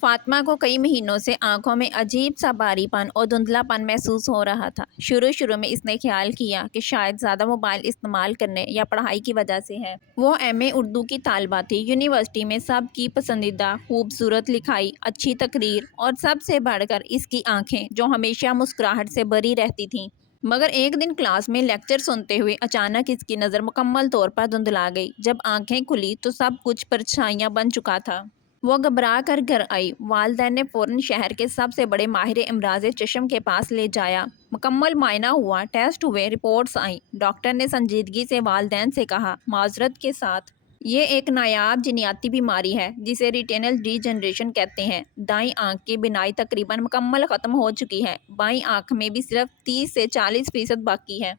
فاطمہ کو کئی مہینوں سے آنکھوں میں عجیب سا باری پن اور دھندلاپن محسوس ہو رہا تھا۔ شروع میں اس نے خیال کیا کہ شاید زیادہ موبائل استعمال کرنے یا پڑھائی کی وجہ سے ہے۔ وہ ایم اے اردو کی طالبہ تھی، یونیورسٹی میں سب کی پسندیدہ، خوبصورت لکھائی، اچھی تقریر اور سب سے بڑھ کر اس کی آنکھیں جو ہمیشہ مسکراہٹ سے بھری رہتی تھیں۔ مگر ایک دن کلاس میں لیکچر سنتے ہوئے اچانک اس کی نظر مکمل طور پر دھندلا گئی۔ جب آنکھیں کھلی تو سب کچھ پرچھائیاں بن چکا تھا۔ وہ گھبرا کر گھر آئی۔ والدین نے فوراً شہر کے سب سے بڑے ماہر امراض چشم کے پاس لے جایا۔ مکمل معائنہ ہوا، ٹیسٹ ہوئے، رپورٹس آئیں۔ ڈاکٹر نے سنجیدگی سے والدین سے کہا، معذرت کے ساتھ یہ ایک نایاب جینیاتی بیماری ہے جسے ریٹینل ڈی جنریشن کہتے ہیں۔ دائیں آنکھ کی بینائی تقریباً مکمل ختم ہو چکی ہے، بائیں آنکھ میں بھی صرف 30 سے 40% باقی ہے۔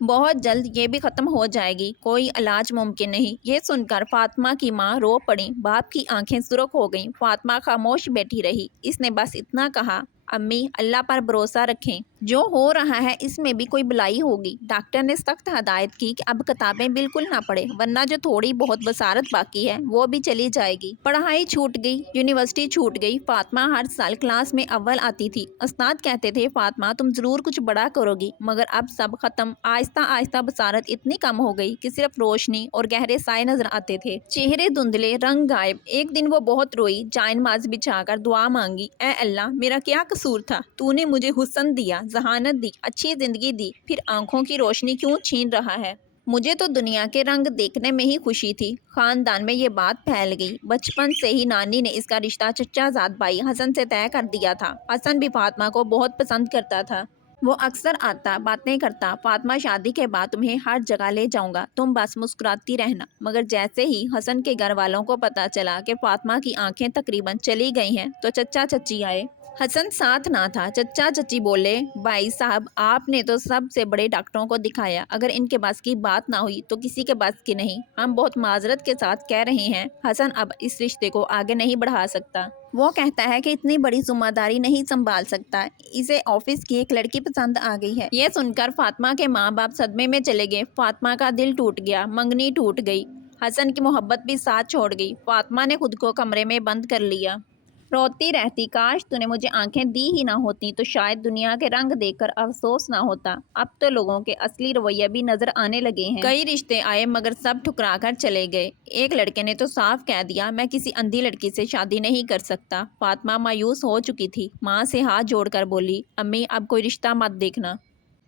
بہت جلد یہ بھی ختم ہو جائے گی، کوئی علاج ممکن نہیں۔ یہ سن کر فاطمہ کی ماں رو پڑی۔ باپ کی آنکھیں سرخ ہو گئیں۔ فاطمہ خاموش بیٹھی رہی۔ اس نے بس اتنا کہا، امی اللہ پر بھروسہ رکھیں، جو ہو رہا ہے اس میں بھی کوئی بھلائی ہوگی۔ ڈاکٹر نے سخت ہدایت کی کہ اب کتابیں بالکل نہ پڑھے، ورنہ جو تھوڑی بہت بصارت باقی ہے وہ بھی چلی جائے گی۔ پڑھائی چھوٹ گئی، یونیورسٹی چھوٹ گئی۔ فاطمہ ہر سال کلاس میں اول آتی تھی۔ استاد کہتے تھے، فاطمہ تم ضرور کچھ بڑا کرو گی، مگر اب سب ختم۔ آہستہ آہستہ بصارت اتنی کم ہو گئی کہ صرف روشنی اور گہرے سائے نظر آتے تھے۔ چہرے دھندلے، رنگ غائب۔ ایک دن وہ بہت روئی، جائے نماز بچھا کر دعا مانگی، اے اللہ میرا کیا قصور تھا؟ تو نے مجھے حسن دیا، ذہانت دی، اچھی زندگی دی، پھر آنکھوں کی روشنی کیوں چھین رہا ہے؟ مجھے تو دنیا کے رنگ دیکھنے میں ہی خوشی تھی۔ خاندان میں یہ بات پھیل گئی۔ بچپن سے ہی نانی نے اس کا رشتہ چچا زاد بھائی حسن سے طے کر دیا تھا۔ حسن بھی فاطمہ کو بہت پسند کرتا تھا۔ وہ اکثر آتا، باتیں کرتا، فاطمہ شادی کے بعد تمہیں ہر جگہ لے جاؤں گا، تم بس مسکراتی رہنا۔ مگر جیسے ہی حسن کے گھر والوں کو پتہ چلا کہ فاطمہ کی آنکھیں تقریباً چلی گئی ہیں تو چچا چچی آئے۔ حسن ساتھ نہ تھا۔ چچا چچی بولے، بھائی صاحب آپ نے تو سب سے بڑے ڈاکٹروں کو دکھایا، اگر ان کے بس کی بات نہ ہوئی تو کسی کے بس کی نہیں۔ ہم بہت معذرت کے ساتھ کہہ رہے ہیں، حسن اب اس رشتے کو آگے نہیں بڑھا سکتا۔ وہ کہتا ہے کہ اتنی بڑی ذمہ داری نہیں سنبھال سکتا۔ اسے آفس کی ایک لڑکی پسند آ گئی ہے۔ یہ سن کر فاطمہ کے ماں باپ صدمے میں چلے گئے۔ فاطمہ کا دل ٹوٹ گیا، منگنی ٹوٹ گئی، حسن کی محبت بھی ساتھ چھوڑ گئی۔ فاطمہ نے خود کو کمرے میں بند کر لیا۔ روتی رہتی، کاش تو نے مجھے آنکھیں دی ہی نہ ہوتی تو شاید دنیا کے رنگ دیکھ کر افسوس نہ ہوتا۔ اب تو لوگوں کے اصلی رویے بھی نظر آنے لگے ہیں۔ کئی رشتے آئے مگر سب ٹھکرا کر چلے گئے۔ ایک لڑکے نے تو صاف کہہ دیا، میں کسی اندھی لڑکی سے شادی نہیں کر سکتا۔ فاطمہ مایوس ہو چکی تھی۔ ماں سے ہاتھ جوڑ کر بولی، امی اب کوئی رشتہ مت دیکھنا،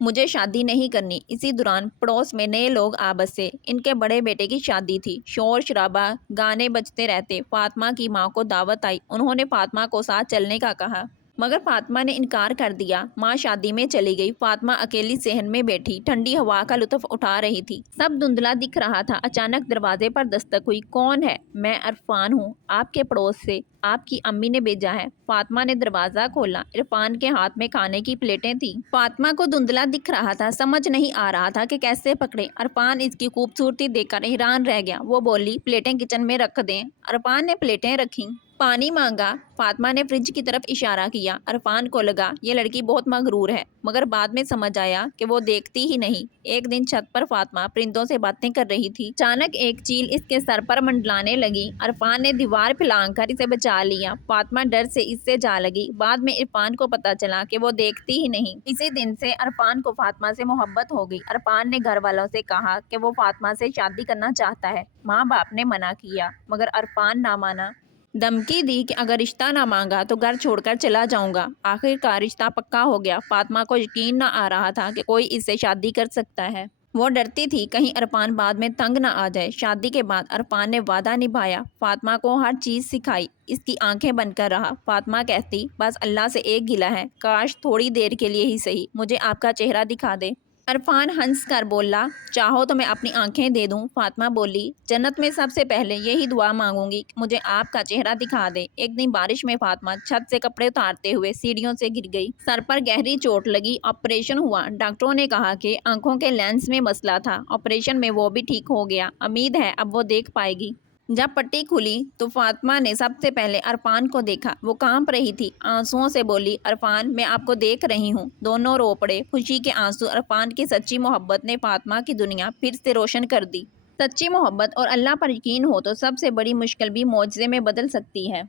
مجھے شادی نہیں کرنی۔ اسی دوران پڑوس میں نئے لوگ آ بسے۔ ان کے بڑے بیٹے کی شادی تھی۔ شور شرابہ، گانے بجتے رہتے۔ فاطمہ کی ماں کو دعوت آئی۔ انہوں نے فاطمہ کو ساتھ چلنے کا کہا، مگر فاطمہ نے انکار کر دیا۔ ماں شادی میں چلی گئی۔ فاطمہ اکیلی صحن میں بیٹھی ٹھنڈی ہوا کا لطف اٹھا رہی تھی۔ سب دھندلا دکھ رہا تھا۔ اچانک دروازے پر دستک ہوئی۔ کون ہے؟ میں عرفان ہوں، آپ کے پڑوس سے، آپ کی امی نے بھیجا ہے۔ فاطمہ نے دروازہ کھولا۔ عرفان کے ہاتھ میں کھانے کی پلیٹیں تھیں۔ فاطمہ کو دھندلا دکھ رہا تھا، سمجھ نہیں آ رہا تھا کہ کیسے پکڑے۔ عرفان اس کی خوبصورتی دیکھ کر حیران رہ گیا۔ وہ بولی، پلیٹیں کچن میں رکھ دیں۔ عرفان نے پلیٹیں رکھیں۔ پانی مانگا۔ فاطمہ نے فریج کی طرف اشارہ کیا۔ عرفان کو لگا یہ لڑکی بہت مغرور ہے، مگر بعد میں سمجھ آیا کہ وہ دیکھتی ہی نہیں۔ ایک دن چھت پر فاطمہ پرندوں سے باتیں کر رہی تھی۔ اچانک ایک چیل اس کے سر پر منڈلانے لگی۔ عرفان نے دیوار پھلانگ کر اسے بچا لیا۔ فاطمہ ڈر سے اس سے جا لگی۔ بعد میں عرفان کو پتہ چلا کہ وہ دیکھتی ہی نہیں۔ اسی دن سے عرفان کو فاطمہ سے محبت ہو گئی۔ عرفان نے گھر والوں سے کہا کہ وہ فاطمہ سے شادی کرنا چاہتا ہے۔ ماں باپ نے منع کیا، مگر عرفان نہ مانا۔ دھمکی دی کہ اگر رشتہ نہ مانگا تو گھر چھوڑ کر چلا جاؤں گا۔ آخر کار رشتہ پکا ہو گیا۔ فاطمہ کو یقین نہ آ رہا تھا کہ کوئی اس سے شادی کر سکتا ہے۔ وہ ڈرتی تھی کہیں عرفان بعد میں تنگ نہ آ جائے۔ شادی کے بعد عرفان نے وعدہ نبھایا، فاطمہ کو ہر چیز سکھائی، اس کی آنکھیں بن کر رہا۔ فاطمہ کہتی، بس اللہ سے ایک گلہ ہے، کاش تھوڑی دیر کے لیے ہی صحیح مجھے آپ کا چہرہ دکھا دے۔ عرفان ہنس کر بولا، چاہو تو میں اپنی آنکھیں دے دوں۔ فاطمہ بولی، جنت میں سب سے پہلے یہی دعا مانگوں گی کہ مجھے آپ کا چہرہ دکھا دے۔ ایک دن بارش میں فاطمہ چھت سے کپڑے اتارتے ہوئے سیڑھیوں سے گر گئی۔ سر پر گہری چوٹ لگی۔ آپریشن ہوا۔ ڈاکٹروں نے کہا کہ آنکھوں کے لینس میں مسئلہ تھا۔ آپریشن میں وہ بھی ٹھیک ہو گیا۔ امید ہے اب وہ دیکھ پائے گی۔ جب پٹی کھلی تو فاطمہ نے سب سے پہلے عرفان کو دیکھا۔ وہ کانپ رہی تھی۔ آنسوؤں سے بولی، عرفان میں آپ کو دیکھ رہی ہوں۔ دونوں رو پڑے۔ خوشی کے آنسو۔ عرفان کی سچی محبت نے فاطمہ کی دنیا پھر سے روشن کر دی۔ سچی محبت اور اللہ پر یقین ہو تو سب سے بڑی مشکل بھی معجزے میں بدل سکتی ہے۔